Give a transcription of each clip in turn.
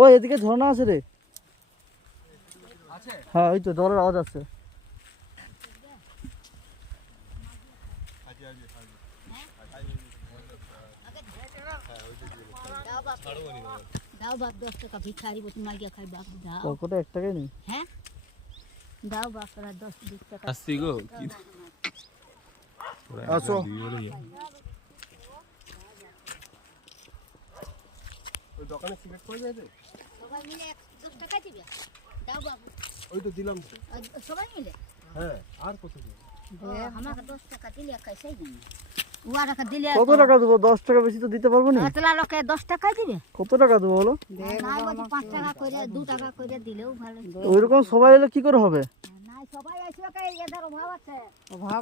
ও এদিকে ঝর্ণা আছে রে। হ্যাঁ ওই তো জলের আওয়াজ আছে দাও বাপ দশ টাকা ভিখারি বসে মাইয়া খাই বাপ দাও। পকেটে এক টাকাই নেই। হ্যাঁ? দাও দশ বিশ টাকা। আসছি গো। আসো। দোকানে সিগারেট পাওয়া যায় রে? সবাই মিলে দশ টাকা দিবে। দাও বাবু। ওই তো দিলাম তো। সবাই মিলে? হ্যাঁ আর কত দিন ও, আমাকে দশ টাকা দিলে উয়া টাকা কত টাকা দেবো? দশ টাকা বেশি তো দিতে পারব না? এতলা লোকে দশ টাকাই দিবে? কত টাকা দেবো বলো? পাঁচ টাকা করে দু টাকা করে দিলেও ভালো। ওইরকম সবাই এলে কি করে হবে? নাই সবাই আসবে কে? এদের অভাব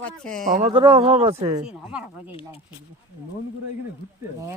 আছে। আমাদেরও অভাব আছে। আমার নাই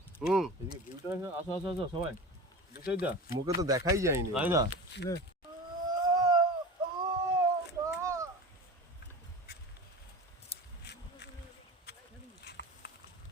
হুম। ভিউটা আসো আসো আসো সবাই। মুখে তো দেখাই যায়নি। তাই না